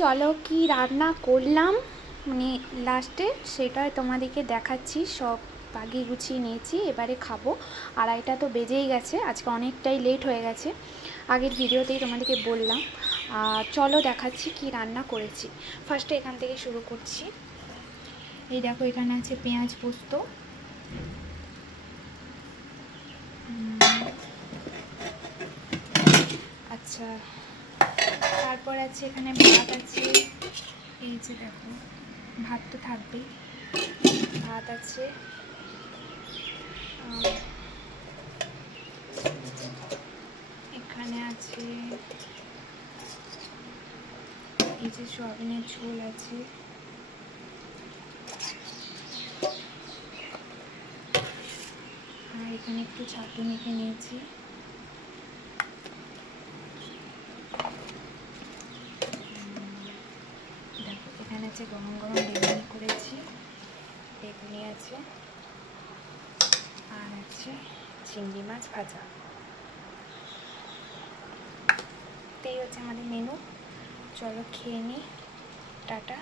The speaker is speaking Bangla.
চলো কি রান্না করলাম মানে লাস্টে সেটাই তোমাদেরকে দেখাচ্ছি। সব বাগিয়ে গুছিয়ে নিয়েছি, এবারে খাবো। আড়াইটা তো বেজেই গেছে, আজকে অনেকটাই লেট হয়ে গেছে, আগের ভিডিওতেই তোমাদেরকে বললাম। আর চলো দেখাচ্ছি কি রান্না করেছি। ফার্স্টে এখান থেকে শুরু করছি। এই দেখো এখানে আছে পেঁয়াজ পোস্ত, আচ্ছা। তারপর আছে এখানে ভাত আছে, এই যে দেখো ভাত তো থাকবেই, ভাত আছে। এখানে আছে এই যে সয়াবিনের ঝোল আছে, আর এখানে একটু ছাতু মেখে নিয়েছি। দেখো এখানে আছে গরম গরম বেগুনি করেছি, বেগুনি আছে, আর আছে চিংড়ি মাছ ভাজা। এই হচ্ছে আমাদের মেনু। চলো খেয়ে নিই, টাটা।